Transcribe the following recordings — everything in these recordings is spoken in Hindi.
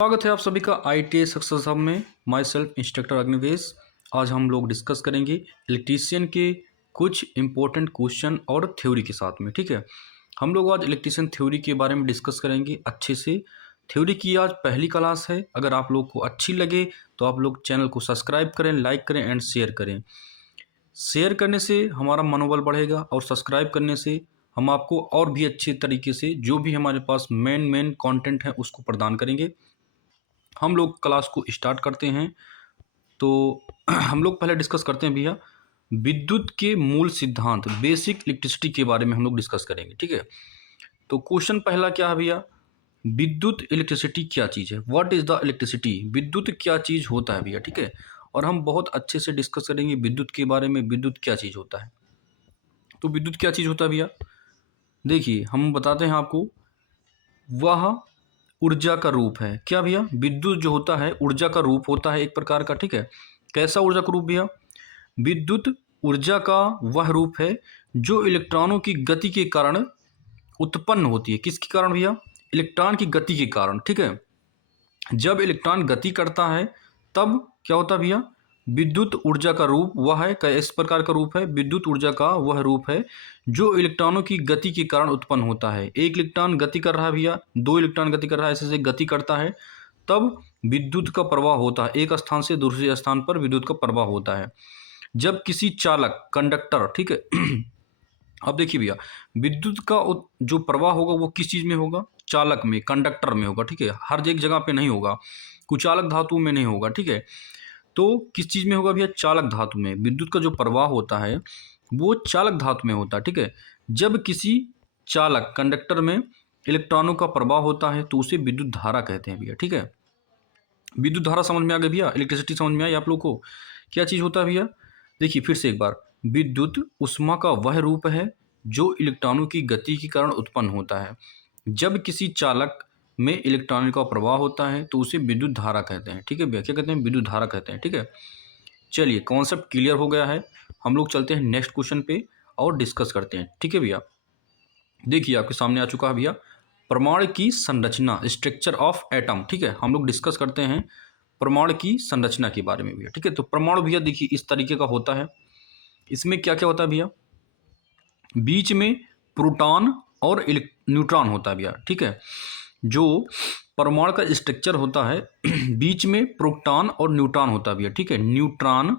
स्वागत है आप सभी का ITS सक्सेस हब में। My self instructor Agnivesh. आज हम लोग डिस्कस करेंगे इलेक्ट्रीशियन के कुछ इंपॉर्टेंट क्वेश्चन और थ्योरी के साथ में। ठीक है, हम लोग आज इलेक्ट्रीशियन थ्योरी के बारे में डिस्कस करेंगे अच्छे से। थ्योरी की आज पहली क्लास है। अगर आप लोग को अच्छी लगे तो आप लोग चैनल को सब्सक्राइब करें, लाइक करें एंड शेयर करें। शेयर करने से हमारा मनोबल बढ़ेगा और सब्सक्राइब करने से हम आपको और भी अच्छे तरीके से जो भी हमारे पास मेन कंटेंट है उसको प्रदान करेंगे। हम लोग क्लास को स्टार्ट करते हैं। तो हम लोग पहले डिस्कस करते हैं भैया विद्युत के मूल सिद्धांत, बेसिक इलेक्ट्रिसिटी के बारे में हम लोग डिस्कस करेंगे। ठीक है, तो क्वेश्चन पहला क्या है भैया, विद्युत इलेक्ट्रिसिटी क्या चीज़ है, व्हाट इज़ द इलेक्ट्रिसिटी, विद्युत क्या चीज़ होता है भैया। ठीक है, और हम बहुत अच्छे से डिस्कस करेंगे विद्युत के बारे में, विद्युत क्या चीज़ होता है। तो विद्युत क्या चीज़ होता है भैया, देखिए हम बताते हैं आपको, वह ऊर्जा का रूप है। क्या भैया, विद्युत जो होता है ऊर्जा का रूप होता है एक प्रकार का। ठीक है, कैसा ऊर्जा का रूप भैया, विद्युत ऊर्जा का वह रूप है जो इलेक्ट्रॉनों की गति के कारण उत्पन्न होती है। किसके कारण भैया, इलेक्ट्रॉन की गति के कारण। ठीक है, जब इलेक्ट्रॉन गति करता है तब क्या होता है भैया, विद्युत ऊर्जा का रूप वह है, इस प्रकार का रूप है, विद्युत ऊर्जा का वह रूप है जो इलेक्ट्रॉनों की गति के कारण उत्पन्न होता है। एक इलेक्ट्रॉन गति कर रहा है भैया, दो इलेक्ट्रॉन गति कर रहा है, ऐसे गति करता है तब विद्युत का प्रवाह होता है। एक स्थान से दूसरे स्थान पर विद्युत का प्रवाह होता है। जब किसी चालक, कंडक्टर, ठीक है अब देखिए भैया, विद्युत का जो प्रवाह होगा वो किस चीज़ में होगा, चालक में, कंडक्टर में होगा। ठीक है, हर एक जगह पे नहीं होगा, कुचालक धातु में नहीं होगा। ठीक है, तो किस चीज़ में होगा भैया, चालक धातु में। विद्युत का जो प्रवाह होता है वो चालक धातु में होता है। ठीक है, जब किसी चालक, कंडक्टर में इलेक्ट्रॉनों का प्रवाह होता है तो उसे विद्युत धारा कहते हैं भैया। ठीक है, विद्युत धारा समझ में आ गई भैया, इलेक्ट्रिसिटी समझ में आई आप लोग को, क्या चीज़ होता है भैया। देखिए फिर से एक बार, विद्युत ऊष्मा का वह रूप है जो इलेक्ट्रॉनों की गति के कारण उत्पन्न होता है। जब किसी चालक में इलेक्ट्रॉन का प्रवाह होता है तो उसे विद्युत धारा कहते हैं। ठीक है भैया, क्या कहते हैं, विद्युत धारा कहते हैं। ठीक है, चलिए कॉन्सेप्ट क्लियर हो गया है। हम लोग चलते हैं नेक्स्ट क्वेश्चन पे और डिस्कस करते हैं। ठीक है भैया, देखिए आपके सामने आ चुका है भैया, परमाणु की संरचना, स्ट्रक्चर ऑफ एटम। ठीक है, हम लोग डिस्कस करते हैं परमाणु की संरचना के बारे में भैया। ठीक है, तो परमाणु भैया देखिए इस तरीके का होता है। इसमें क्या क्या होता है भैया, बीच में प्रोटॉन और न्यूट्रॉन होता है भैया। ठीक है, जो परमाणु का स्ट्रक्चर होता है बीच में प्रोटॉन और न्यूट्रॉन होता है भैया। ठीक है, न्यूट्रॉन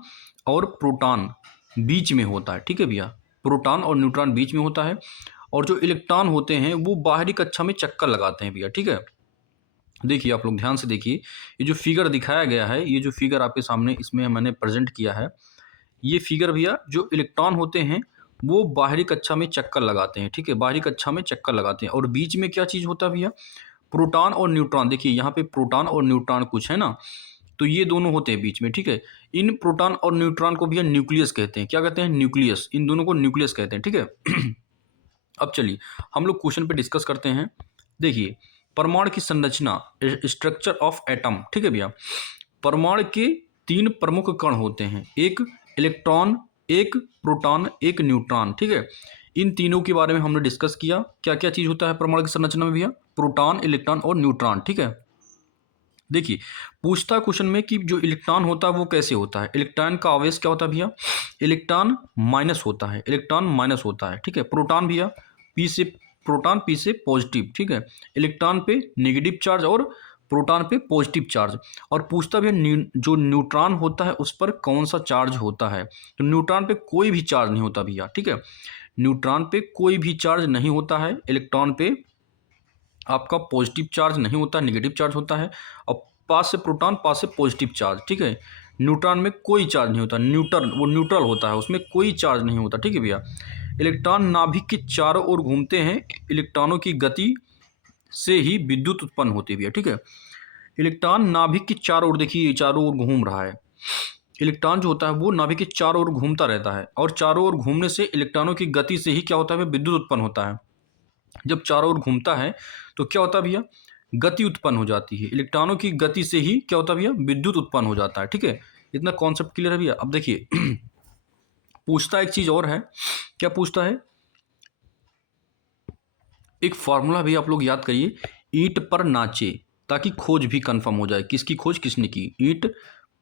और प्रोटॉन बीच में होता है। ठीक है भैया, प्रोटॉन और न्यूट्रॉन बीच में होता है और जो इलेक्ट्रॉन होते हैं वो बाहरी कक्षा में चक्कर लगाते हैं भैया। ठीक है, देखिए आप लोग ध्यान से देखिए, ये जो फिगर दिखाया गया है, ये जो फिगर आपके सामने इसमें मैंने प्रेजेंट किया है, ये फिगर भैया जो इलेक्ट्रॉन होते हैं वो बाहरी कक्षा में चक्कर लगाते हैं। ठीक है, बाहरी कक्षा में चक्कर लगाते हैं और बीच में क्या चीज़ होता है भैया, प्रोटॉन और न्यूट्रॉन। देखिए यहाँ पे प्रोटॉन और न्यूट्रॉन कुछ है ना, तो ये दोनों होते हैं बीच में। ठीक है, इन प्रोटॉन और न्यूट्रॉन को भैया न्यूक्लियस कहते हैं। क्या कहते हैं, न्यूक्लियस, इन दोनों को न्यूक्लियस कहते हैं। ठीक है अब चलिए हम लोग क्वेश्चन पे डिस्कस करते हैं। देखिए परमाणु की संरचना, स्ट्रक्चर ऑफ एटम। ठीक है भैया, परमाणु के तीन प्रमुख कण होते हैं, एक इलेक्ट्रॉन, एक प्रोटॉन, एक न्यूट्रॉन। ठीक है, इन तीनों के बारे में हमने डिस्कस किया। क्या क्या चीज़ होता है परमाणु की संरचना में भैया, प्रोटॉन, इलेक्ट्रॉन और न्यूट्रॉन। ठीक है, देखिए पूछता है क्वेश्चन में कि जो इलेक्ट्रॉन होता है वो कैसे होता है। इलेक्ट्रॉन का आवेश क्या होता है भैया, इलेक्ट्रॉन माइनस होता है, इलेक्ट्रॉन माइनस होता है। ठीक है, प्रोटॉन भैया पी से, प्रोटॉन पी से पॉजिटिव। ठीक है, इलेक्ट्रॉन पे नेगेटिव चार्ज और प्रोटॉन पे पॉजिटिव चार्ज। और पूछता भैया जो न्यूट्रॉन होता है उस पर कौन सा चार्ज होता है, तो न्यूट्रॉन पे कोई भी चार्ज नहीं होता भैया। ठीक है, न्यूट्रॉन पे कोई भी चार्ज नहीं होता है, इलेक्ट्रॉन पे आपका पॉजिटिव चार्ज नहीं होता, नेगेटिव चार्ज होता है। और पास से प्रोटॉन, पास से पॉजिटिव चार्ज। ठीक है, न्यूट्रॉन में कोई चार्ज नहीं होता, न्यूट्रल, वो न्यूट्रल होता है, उसमें कोई चार्ज नहीं होता। ठीक है भैया, इलेक्ट्रॉन नाभिक के चारों ओर घूमते हैं, इलेक्ट्रॉनों की गति से ही विद्युत उत्पन्न होती है भैया। ठीक है, इलेक्ट्रॉन नाभिक के चारों ओर, देखिए चारों ओर घूम रहा है, इलेक्ट्रॉन जो होता है वो नाभिक के चारों ओर घूमता रहता है और चारों ओर घूमने से इलेक्ट्रॉनों की गति से ही क्या होता है, विद्युत उत्पन्न होता है। जब चारों ओर घूमता है तो क्या होता है भैया, गति उत्पन्न हो जाती है, इलेक्ट्रॉनों की गति से ही क्या होता है भैया, विद्युत उत्पन्न हो जाता है। ठीक है, इतना कॉन्सेप्ट क्लियर है भैया। अब देखिए पूछता एक चीज और है, क्या पूछता है, एक फॉर्मूला भी आप लोग याद करिए, ईंट पर नाचे ताकि खोज भी कंफर्म हो जाए। किसकी खोज किसने की? ईंट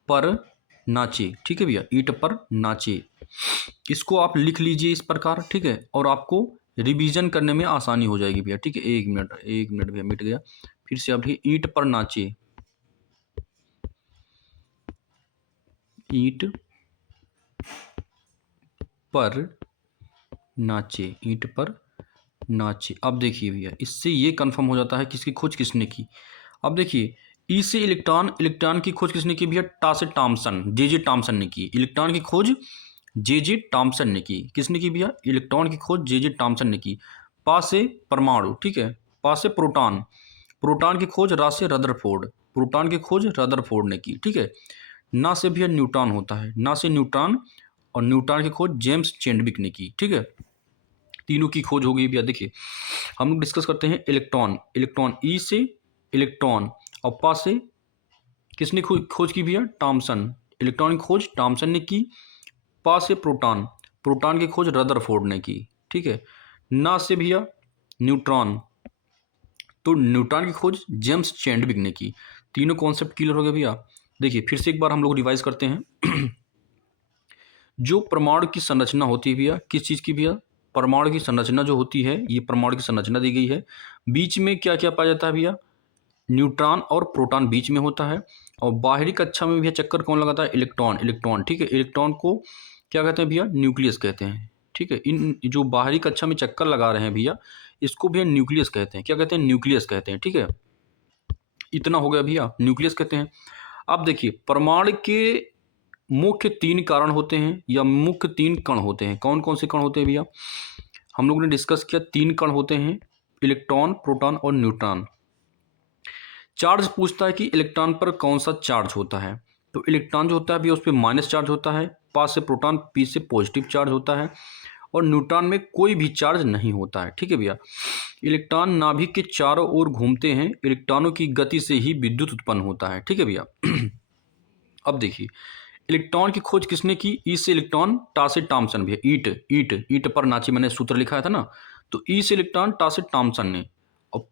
पर नाचे, ठीक है भैया, ईंट पर नाचे। इसको आप लिख लीजिए इस प्रकार, ठीक है, और आपको रिवीजन करने में आसानी हो जाएगी भैया, ठीक है। एक मिनट भैया, मिट गया। फिर से आप लिखिए, ईंट पर नाचे, ईंट पर नाचे, ईंट पर नाचे। अब देखिए भैया, इससे ये कंफर्म हो जाता है किसकी खोज किसने की। अब देखिए, ई से इलेक्ट्रॉन, इलेक्ट्रॉन की खोज किसने की भैया? टासे टॉमसन, जे टॉमसन ने की। इलेक्ट्रॉन की खोज जे टॉमसन ने की। किसने की भैया? इलेक्ट्रॉन की खोज जे टॉमसन ने की। पा से परमाणु, ठीक है, पा से प्रोटॉन, प्रोटॉन की खोज रा से रदरफोर्ड, प्रोटॉन की खोज रदरफोर्ड ने की, ठीक है। ना से भैया न्यूट्रॉन होता है, ना से न्यूट्रॉन, और न्यूट्रॉन की खोज जेम्स चैडविक ने की, ठीक है। तीनों की खोज हो गई भैया। देखिए, हम लोग डिस्कस करते हैं इलेक्ट्रॉन, इलेक्ट्रॉन ई से इलेक्ट्रॉन, और पा से किसने खोज की भैया? टॉमसन, इलेक्ट्रॉन की खोज टॉमसन ने की। पा से प्रोटॉन, प्रोटॉन की खोज रदरफोर्ड ने की, ठीक है। ना से भैया न्यूट्रॉन, तो न्यूट्रॉन की खोज जेम्स चैडविक ने की। तीनों कॉन्सेप्ट क्लियर हो गए भैया। देखिए, फिर से एक बार हम लोग रिवाइज करते हैं। जो परमाणु की संरचना होती है भैया, किस चीज़ की भैया? परमाणु की संरचना जो होती है, ये परमाणु की संरचना दी गई है। बीच में क्या क्या पाया जाता है भैया? न्यूट्रॉन और प्रोटॉन बीच में होता है। और बाहरी कक्षा में भैया चक्कर कौन लगाता है? इलेक्ट्रॉन, इलेक्ट्रॉन, ठीक है। इलेक्ट्रॉन को क्या कहते हैं भैया? न्यूक्लियस कहते हैं, ठीक है। इन जो बाहरी कक्षा में चक्कर लगा रहे हैं भैया, इसको भैया न्यूक्लियस कहते हैं। क्या कहते हैं? न्यूक्लियस कहते हैं, ठीक है। इतना हो गया भैया, न्यूक्लियस कहते हैं। अब देखिए, परमाणु के मुख्य तीन कारण होते हैं, या मुख्य तीन कण होते हैं। कौन कौन से कण होते हैं भैया? हम लोगों ने डिस्कस किया, तीन कण होते हैं, इलेक्ट्रॉन, प्रोटॉन और न्यूट्रॉन। चार्ज पूछता है कि इलेक्ट्रॉन पर कौन सा चार्ज होता है, तो इलेक्ट्रॉन जो होता है भैया उस पर माइनस चार्ज होता है, पास से प्रोटॉन, पी से पॉजिटिव चार्ज होता है, और न्यूट्रॉन में कोई भी चार्ज नहीं होता है, ठीक है भैया। इलेक्ट्रॉन नाभिक के चारों ओर घूमते हैं, इलेक्ट्रॉनों की गति से ही विद्युत उत्पन्न होता है, ठीक है भैया। अब देखिए, इलेक्ट्रॉन की खोज किसने की? ई से इलेक्ट्रॉन, टा से टॉमसन भैया, ईट ईट ईट पर नाची, मैंने सूत्र लिखा था ना, तो ई से इलेक्ट्रॉन, टा से टॉमसन ने, और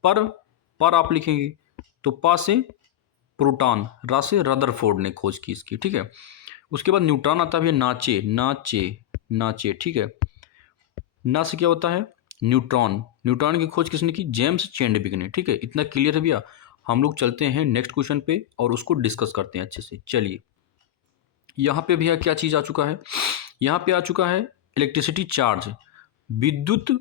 पर आप लिखेंगे, तो पा से प्रोटॉन, रा से रदरफोर्ड ने खोज की इसकी, ठीक है। उसके बाद न्यूट्रॉन आता है भैया, नाचे नाचे नाचे, ठीक है। ना से क्या होता है? न्यूट्रॉन, न्यूट्रॉन की खोज किसने की? जेम्स चैडविक ने, ठीक है। इतना क्लियर है भैया। हम लोग चलते हैं नेक्स्ट क्वेश्चन पे और उसको डिस्कस करते हैं अच्छे से। चलिए, यहाँ पे भैया क्या चीज़ आ चुका है? यहाँ पे आ चुका है इलेक्ट्रिसिटी चार्ज, विद्युत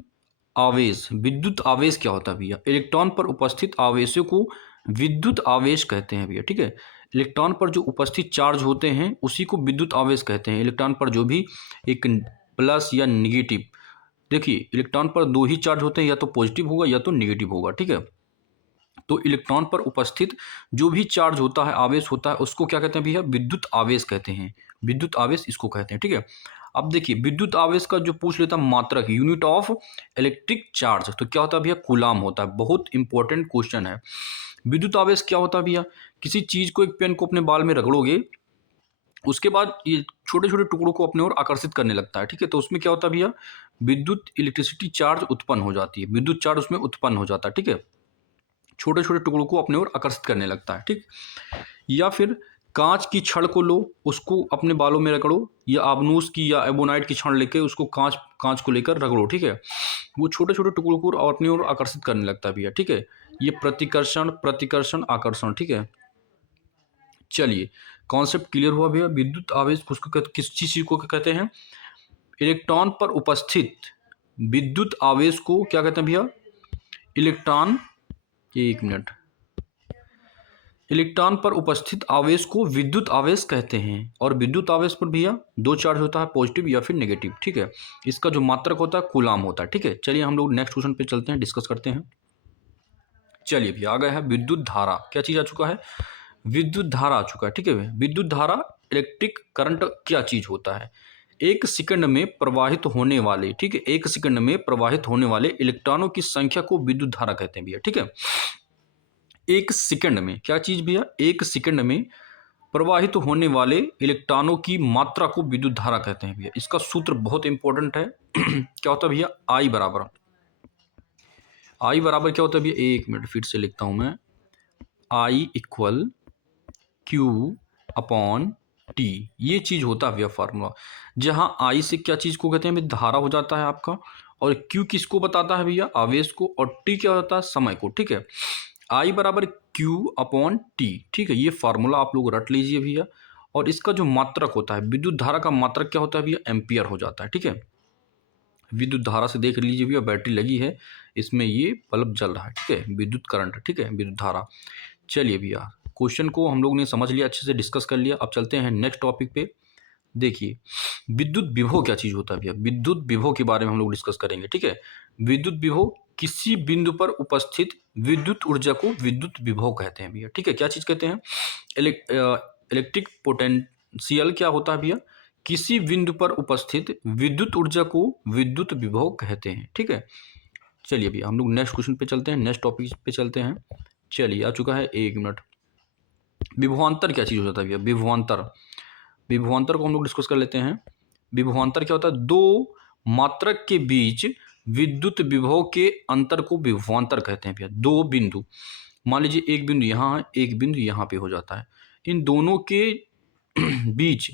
आवेश। विद्युत आवेश क्या होता है भैया? इलेक्ट्रॉन पर उपस्थित आवेशों को विद्युत आवेश कहते हैं भैया, ठीक है। इलेक्ट्रॉन पर जो उपस्थित चार्ज होते हैं उसी को विद्युत आवेश कहते हैं। इलेक्ट्रॉन पर जो भी एक प्लस या निगेटिव, देखिए इलेक्ट्रॉन पर दो ही चार्ज होते हैं, या तो पॉजिटिव होगा या तो निगेटिव होगा, ठीक है। तो इलेक्ट्रॉन पर उपस्थित जो भी चार्ज होता है, आवेश होता है, उसको क्या कहते हैं भैया? विद्युत आवेश कहते हैं। विद्युत आवेश इसको कहते हैं, ठीक है। अब देखिए, विद्युत आवेश का जो पूछ लेता मात्रक, यूनिट ऑफ इलेक्ट्रिक चार्ज, तो क्या होता है भैया? कूलाम होता है। बहुत इंपॉर्टेंट क्वेश्चन है। विद्युत आवेश क्या होता है भैया? किसी चीज को, एक पेन को अपने बाल में रगड़ोगे, उसके बाद ये छोटे छोटे टुकड़ों को अपने ओर आकर्षित करने लगता है, ठीक है। तो उसमें क्या होता है भैया? विद्युत इलेक्ट्रिसिटी चार्ज उत्पन्न हो जाती है, विद्युत चार्ज उसमें उत्पन्न हो जाता है, ठीक है। छोटे छोटे टुकड़ों को अपने ओर आकर्षित करने लगता है, ठीक। या फिर कांच की छड़ को लो, उसको अपने बालों में रगड़ो, या आबनूस की या एबोनाइट की छड़ लेके उसको कांच कांच को लेकर रगड़ो, ठीक है। वो छोटे छोटे टुकड़ों को अपनी ओर आकर्षित करने लगता है भैया, ठीक है। ये प्रतिकर्षण, प्रतिकर्षण, आकर्षण, ठीक है। चलिए, कॉन्सेप्ट क्लियर हुआ भैया। विद्युत आवेश किस चीज को कहते हैं? इलेक्ट्रॉन पर उपस्थित विद्युत आवेश को क्या कहते हैं भैया? इलेक्ट्रॉन, एक मिनट, इलेक्ट्रॉन पर उपस्थित आवेश को विद्युत आवेश कहते हैं। और विद्युत आवेश पर भैया दो चार्ज होता है, पॉजिटिव या फिर नेगेटिव, ठीक है। इसका जो मात्रक होता है कूलाम होता है, ठीक है। चलिए, हम लोग नेक्स्ट क्वेश्चन पे चलते हैं, डिस्कस करते हैं। चलिए भैया, आ गया है विद्युत धारा। क्या चीज आ चुका है? विद्युत धारा आ चुका है, ठीक है। विद्युत धारा, इलेक्ट्रिक करंट क्या चीज होता है? एक सेकंड में प्रवाहित होने वाले, ठीक है, एक सेकंड में प्रवाहित होने वाले इलेक्ट्रॉनों की संख्या को विद्युत धारा कहते हैं भैया, ठीक है। एक सेकंड में क्या चीज भैया? एक सेकंड में प्रवाहित होने वाले इलेक्ट्रॉनों की मात्रा को विद्युत धारा कहते हैं भैया। इसका सूत्र बहुत इंपॉर्टेंट है। क्या होता है भैया? आई बराबर, आई बराबर क्या होता है भैया? एक मिनट, फिर से लिखता हूं मैं। I equal Q upon T, ये चीज़ होता है भैया फार्मूला, जहाँ आई से क्या चीज़ को कहते हैं भैया, धारा हो जाता है आपका, और क्यू किसको बताता है भैया, आवेश को, और टी क्या होता है, समय को। ठीक है, आई बराबर क्यू अपॉन टी। ठीक है, ये फार्मूला आप लोग रट लीजिए भैया। और इसका जो मात्रक होता है, विद्युत धारा का मात्रक क्या होता है भैया, एम्पियर हो जाता है। ठीक है, विद्युत धारा से देख लीजिए भैया, बैटरी लगी है, इसमें ये बल्ब जल रहा है। ठीक है, विद्युत करंट, ठीक है, विद्युत धारा। चलिए भैया, क्वेश्चन को हम लोग ने समझ लिया, अच्छे से डिस्कस कर लिया। अब चलते हैं नेक्स्ट टॉपिक पे। देखिए, विद्युत विभव क्या चीज़ होता है भैया, विद्युत विभव के बारे में हम लोग डिस्कस करेंगे। ठीक है, विद्युत विभव किसी बिंदु पर उपस्थित विद्युत ऊर्जा को विद्युत विभव कहते हैं भैया। ठीक है, क्या चीज़ कहते हैं, इलेक्ट्रिक पोटेंशियल क्या होता है भैया, किसी बिंदु पर उपस्थित विद्युत ऊर्जा को विद्युत विभव कहते हैं। ठीक है, चलिए भैया हम लोग नेक्स्ट क्वेश्चन पे चलते हैं, नेक्स्ट टॉपिक पे चलते हैं। चलिए, आ चुका है 1 मिनट। विभवांतर क्या चीज़ हो जाता है भैया, विभवांतर, विभवांतर को हम लोग डिस्कस कर लेते हैं। विभवांतर क्या होता है, दो मात्रक के बीच विद्युत विभव के अंतर को विभवांतर कहते हैं भैया। दो बिंदु, मान लीजिए एक बिंदु यहाँ है, एक बिंदु यहाँ पे हो जाता है, इन दोनों के बीच,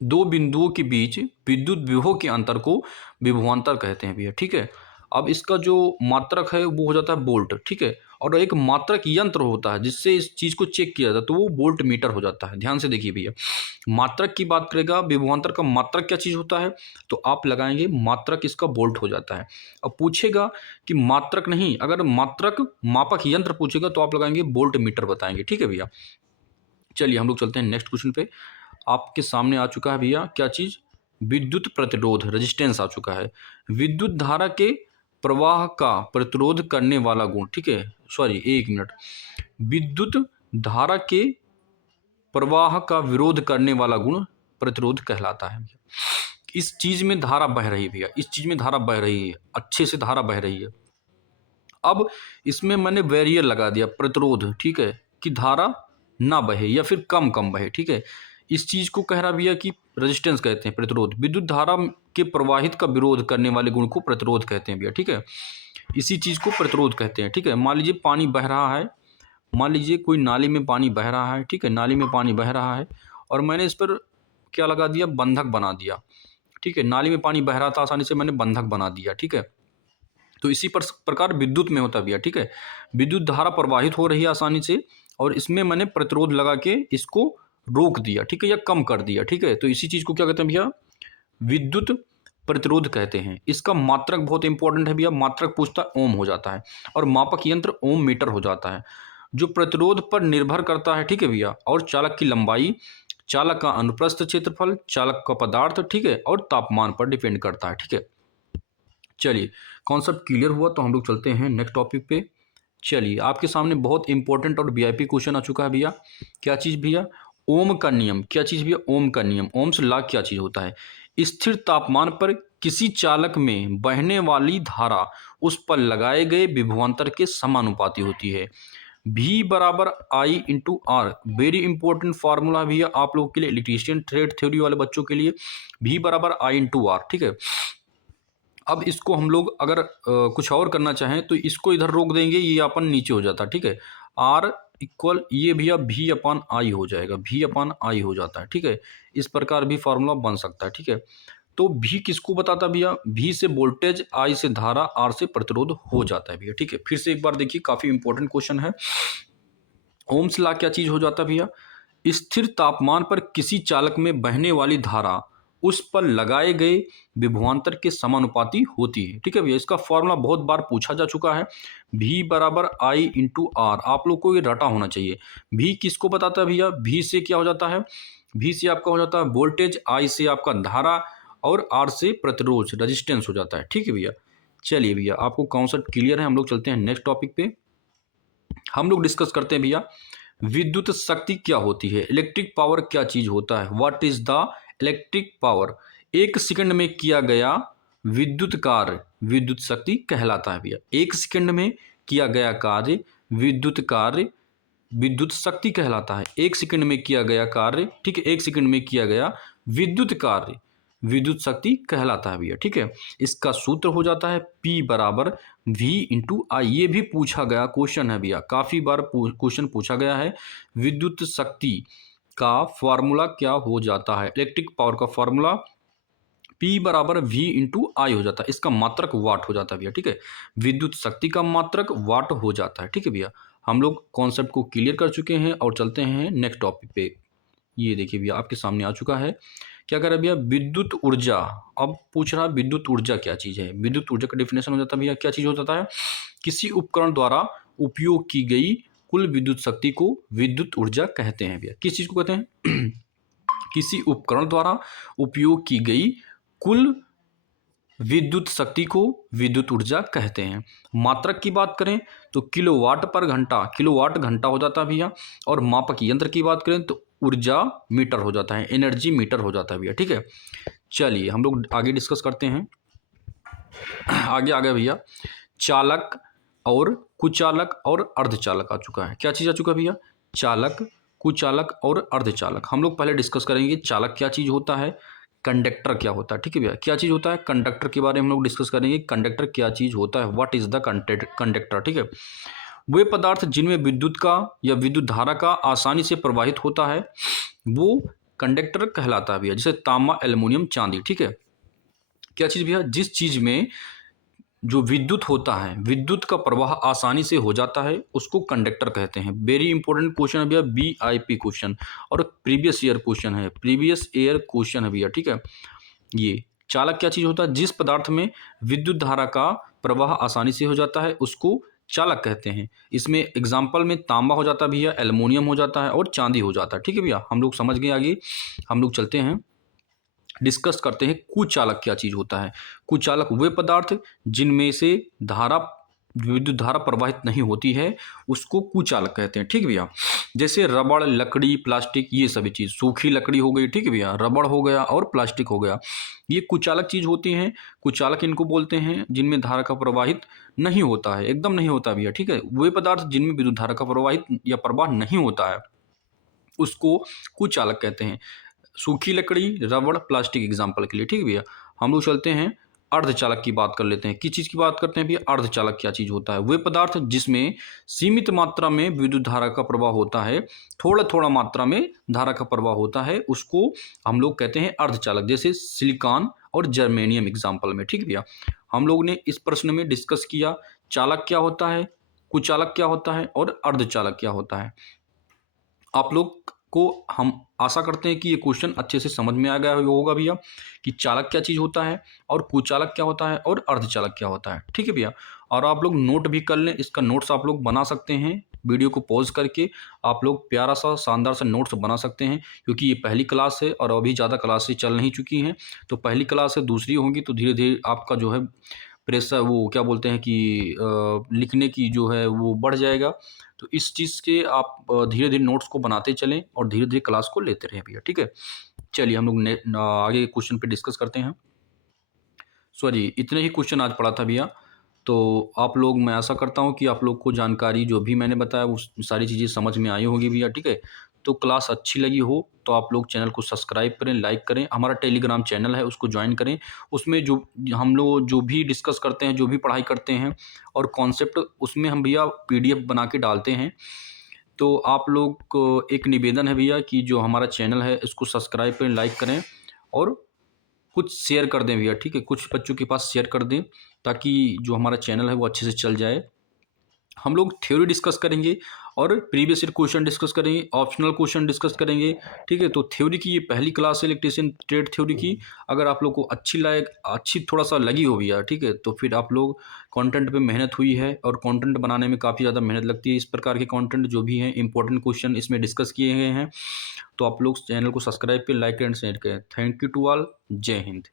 दो बिंदुओं के बीच विद्युत विभव के अंतर को विभवांतर कहते हैं भैया। ठीक है, अब इसका जो मात्रक है वो हो जाता है वोल्ट। ठीक है, और एक मात्रक यंत्र होता है जिससे इस चीज़ को चेक किया जाता है, तो वो वोल्ट मीटर हो जाता है। ध्यान से देखिए भैया, मात्रक की बात करेगा, विभवांतर का मात्रक क्या चीज़ होता है, तो आप लगाएंगे मात्रक, इसका वोल्ट हो जाता है। अब पूछेगा कि मात्रक नहीं, अगर मात्रक मापक यंत्र पूछेगा तो आप लगाएंगे वोल्ट मीटर बताएंगे। ठीक है भैया, चलिए हम लोग चलते हैं नेक्स्ट क्वेश्चन पे। आपके सामने आ चुका है भैया क्या चीज़, विद्युत प्रतिरोध, रेजिस्टेंस आ चुका है। विद्युत धारा के प्रवाह का प्रतिरोध करने वाला गुण। ठीक है, सॉरी 1 मिनट, विद्युत धारा के प्रवाह का विरोध करने वाला गुण प्रतिरोध कहलाता है भैया। इस चीज़ में धारा बह रही है भैया, इस चीज़ में धारा बह रही है, अच्छे से धारा बह रही है। अब इसमें मैंने बैरियर लगा दिया, प्रतिरोध। ठीक है, कि धारा ना बहे या फिर कम कम बहे। ठीक है, इस चीज़ को कह रहा भैया कि रेजिस्टेंस कहते हैं, प्रतिरोध। विद्युत धारा के प्रवाहित का विरोध करने वाले गुण को प्रतिरोध कहते हैं भैया। ठीक है, इसी चीज़ को प्रतिरोध कहते हैं। ठीक है, मान लीजिए पानी बह रहा है, मान लीजिए कोई नाली में पानी बह रहा है। ठीक है, नाली में पानी बह रहा है और मैंने इस पर क्या लगा दिया, बंधक बना दिया। ठीक है, नाली में पानी बह रहा था, आसानी से मैंने बंधक बना दिया। ठीक है, तो इसी प्रकार विद्युत में होता है भैया। ठीक है, विद्युत धारा प्रवाहित हो रही है आसानी से, और इसमें मैंने प्रतिरोध लगा के इसको रोक दिया। ठीक है, या कम कर दिया। ठीक है, तो इसी चीज़ को क्या कहते हैं भैया, विद्युत प्रतिरोध कहते हैं। इसका मात्रक बहुत इंपॉर्टेंट है भैया, मात्रक पूछता है ओम हो जाता है, और मापक यंत्र ओम मीटर हो जाता है, जो प्रतिरोध पर निर्भर करता है। ठीक है भैया, और चालक की लंबाई, चालक का अनुप्रस्थ क्षेत्रफल, चालक का पदार्थ, ठीक है, और तापमान पर डिपेंड करता है। ठीक है, चलिए कॉन्सेप्ट क्लियर हुआ, तो हम लोग चलते हैं नेक्स्ट टॉपिक पे। चलिए, आपके सामने बहुत इंपॉर्टेंट और वीआईपी क्वेश्चन आ चुका है भैया। क्या चीज़ भैया, ओम का नियम। क्या चीज़ भैया, ओम का नियम, ओम्स लॉ क्या चीज़ होता है, स्थिर तापमान पर किसी चालक में बहने वाली धारा उस पर लगाए गए विभवांतर के समानुपाती होती है। V बराबर I into R, very important formula है भैया आप लोगों के लिए, इलेक्ट्रीशियन ट्रेड थ्योरी वाले बच्चों के लिए। V बराबर I इंटू आर। ठीक है, अब इसको हम लोग अगर कुछ और करना चाहें तो इसको इधर रोक देंगे, ये अपन नीचे हो जाता है। ठीक है, आर इक्वल ये भैया भी अपान आई हो जाएगा, भी अपान आई हो जाता है। ठीक है, इस प्रकार भी फार्मूला बन सकता है। ठीक है, तो भी किसको बताता है भैया, भी से वोल्टेज, आई से धारा, आर से प्रतिरोध हो जाता है भैया। ठीक है, फिर से एक बार देखिए, काफ़ी इंपॉर्टेंट क्वेश्चन है। ओम्स लॉ क्या चीज़ हो जाता है भैया, स्थिर तापमान पर किसी चालक में बहने वाली धारा उस पर लगाए गए विभवांतर के समानुपाती होती है। ठीक है भैया, इसका फॉर्मूला बहुत बार पूछा जा चुका है, भी बराबर आई इंटू आर। आप लोग को ये रटा होना चाहिए। भी किसको बताता है भैया, भी से क्या हो जाता है, भी से आपका हो जाता है वोल्टेज, आई से आपका धारा, और आर से प्रतिरोध, रेजिस्टेंस हो जाता है। ठीक है भैया, चलिए भैया, आपको कॉन्सेप्ट क्लियर है, हम लोग चलते हैं नेक्स्ट टॉपिक पे। हम लोग डिस्कस करते हैं भैया, विद्युत शक्ति क्या होती है, इलेक्ट्रिक पावर क्या चीज होता है, what is the electric power. 1 second में किया गया विद्युत कार्य विद्युत शक्ति कहलाता है भैया। 1 सेकंड में किया गया कार्य विद्युत कार्य विद्युत शक्ति कहलाता है। 1 सेकंड में किया गया कार्य, ठीक है, 1 सेकंड में किया गया विद्युत कार्य विद्युत शक्ति कहलाता है भैया। ठीक है, इसका सूत्र हो जाता है P बराबर V इंटू आई, ये भी पूछा गया क्वेश्चन है भैया, काफ़ी बार क्वेश्चन पूछा गया है। विद्युत शक्ति का फॉर्मूला क्या हो जाता है? इलेक्ट्रिक पावर का फॉर्मूला P बराबर V इंटू आई हो जाता है, इसका मात्रक वाट हो जाता है भैया, ठीक है। विद्युत शक्ति का मात्रक वाट हो जाता है, ठीक है भैया। हम लोग कॉन्सेप्ट को क्लियर कर चुके हैं और चलते हैं नेक्स्ट टॉपिक पे। ये देखिए भैया आपके सामने आ चुका है। क्या कर रहा है भैया? विद्युत ऊर्जा। अब पूछ रहा है विद्युत ऊर्जा क्या चीज़ है। विद्युत ऊर्जा का डेफिनेशन हो जाता है भैया, क्या चीज़ हो जाता है? किसी उपकरण द्वारा उपयोग की गई कुल विद्युत शक्ति को विद्युत ऊर्जा कहते हैं भैया। किस चीज़ को कहते हैं? किसी उपकरण द्वारा उपयोग की गई कुल विद्युत शक्ति को विद्युत ऊर्जा कहते हैं। मात्रक की बात करें तो किलोवाट पर घंटा, किलोवाट घंटा हो जाता है भैया। और मापक यंत्र की बात करें तो ऊर्जा मीटर हो जाता है, एनर्जी मीटर हो जाता है भैया, ठीक है। चलिए हम लोग आगे डिस्कस करते हैं। आगे आ गया भैया चालक और कुचालक और अर्धचालक आ चुका है। क्या चीज़ आ चुका है भैया? चालक, कुचालक और अर्धचालक। हम लोग पहले डिस्कस करेंगे चालक क्या चीज़ होता है, कंडक्टर क्या होता है, ठीक है भैया। क्या चीज़ होता है? कंडक्टर के बारे में हम लोग डिस्कस करेंगे। कंडक्टर क्या चीज़ होता है, व्हाट इज द कंडक्टर, ठीक है। वे पदार्थ जिनमें विद्युत का या विद्युत धारा का आसानी से प्रवाहित होता है वो कंडक्टर कहलाता है भैया। जैसे तांबा, एल्युमिनियम, चांदी, ठीक है। क्या चीज़ भैया? जिस चीज़ में जो विद्युत होता है, विद्युत का प्रवाह आसानी से हो जाता है, उसको कंडक्टर कहते हैं। वेरी इंपॉर्टेंट क्वेश्चन है भैया, BIP क्वेश्चन और प्रीवियस ईयर क्वेश्चन है, प्रीवियस ईयर क्वेश्चन है भैया, ठीक है। ये चालक क्या चीज़ होता है? जिस पदार्थ में विद्युत धारा का प्रवाह आसानी से हो जाता है उसको चालक कहते हैं। इसमें एग्जाम्पल में तांबा हो जाता है भैया, एल्युमिनियम हो जाता है और चांदी हो जाता है, ठीक है भैया। हम लोग समझ गए। आगे हम लोग चलते हैं, डिस्कस करते हैं कुचालक क्या चीज़ होता है। कुचालक वे पदार्थ जिनमें से धारा, विद्युत धारा प्रवाहित नहीं होती है उसको कुचालक कहते हैं, ठीक है भैया। जैसे रबड़, लकड़ी, प्लास्टिक, ये सभी चीज़, सूखी लकड़ी हो गई, ठीक है भैया, रबड़ हो गया और प्लास्टिक हो गया, ये कुचालक चीज़ होती हैं। कुचालक इनको बोलते हैं जिनमें धारा का प्रवाहित नहीं होता है, एकदम नहीं होता भैया, ठीक है। वे पदार्थ जिनमें विद्युत धारा का प्रवाहित या प्रवाह नहीं होता है उसको कुचालक कहते हैं। सूखी लकड़ी, रबड़, प्लास्टिक एग्जाम्पल के लिए, ठीक है भैया। हम लोग चलते हैं अर्धचालक की बात कर लेते हैं। किस चीज़ की बात करते हैं भैया? अर्धचालक क्या चीज़ होता है? वे पदार्थ जिसमें सीमित मात्रा में विद्युत धारा का प्रवाह होता है, थोड़ा थोड़ा मात्रा में धारा का प्रवाह होता है, उसको हम लोग कहते हैं अर्धचालक। जैसे सिलिकॉन और जर्मेनियम एग्जाम्पल में, ठीक है भैया। हम लोग ने इस प्रश्न में डिस्कस किया चालक क्या होता है, कुचालक क्या होता है और अर्धचालक क्या होता है। आप लोग को हम आशा करते हैं कि ये क्वेश्चन अच्छे से समझ में आ गया होगा भैया कि चालक क्या चीज़ होता है और कुचालक क्या होता है और अर्धचालक क्या होता है, ठीक है भैया। और आप लोग नोट भी कर लें, इसका नोट्स आप लोग बना सकते हैं। वीडियो को पॉज करके आप लोग प्यारा सा शानदार सा नोट्स बना सकते हैं, क्योंकि ये पहली क्लास है और अभी ज़्यादा क्लासेस चल नहीं चुकी हैं। तो पहली क्लास है, दूसरी होंगी तो धीरे धीरे आपका जो है प्रेशर, वो क्या बोलते हैं कि लिखने की जो है वो बढ़ जाएगा। तो इस चीज़ के आप धीरे धीरे नोट्स को बनाते चलें और धीरे धीरे क्लास को लेते रहें भैया, ठीक है। चलिए हम लोग आगे क्वेश्चन पे डिस्कस करते हैं। सॉरी, इतने ही क्वेश्चन आज पढ़ा था भैया। तो आप लोग, मैं आशा करता हूँ कि आप लोग को जानकारी जो भी मैंने बताया वो सारी चीज़ें समझ में आई होगी भैया, ठीक है। तो क्लास अच्छी लगी हो तो आप लोग चैनल को सब्सक्राइब करें, लाइक करें। हमारा टेलीग्राम चैनल है उसको ज्वाइन करें। उसमें जो हम लोग जो भी डिस्कस करते हैं, जो भी पढ़ाई करते हैं और कॉन्सेप्ट, उसमें हम भैया PDF बना के डालते हैं। तो आप लोग को एक निवेदन है भैया कि जो हमारा चैनल है इसको सब्सक्राइब करें, लाइक करें और कुछ शेयर कर दें भैया, ठीक है। कुछ बच्चों के पास शेयर कर दें ताकि जो हमारा चैनल है वो अच्छे से चल जाए। हम लोग थ्योरी डिस्कस करेंगे और प्रीवियस ईयर क्वेश्चन डिस्कस करेंगे, ऑप्शनल क्वेश्चन डिस्कस करेंगे, ठीक है। तो थ्योरी की ये पहली क्लास है इलेक्ट्रीशियन ट्रेड थ्योरी की। अगर आप लोग को अच्छी थोड़ा सा लगी हो भैया, ठीक है, तो फिर आप लोग कंटेंट पे मेहनत हुई है और कंटेंट बनाने में काफ़ी ज़्यादा मेहनत लगती है। इस प्रकार के कंटेंट जो भी हैं, इंपॉर्टेंट क्वेश्चन इसमें डिस्कस किए गए हैं। तो आप लोग चैनल को सब्सक्राइब पे, लाइक एंड शेयर करें। Thank you to all. जय हिंद।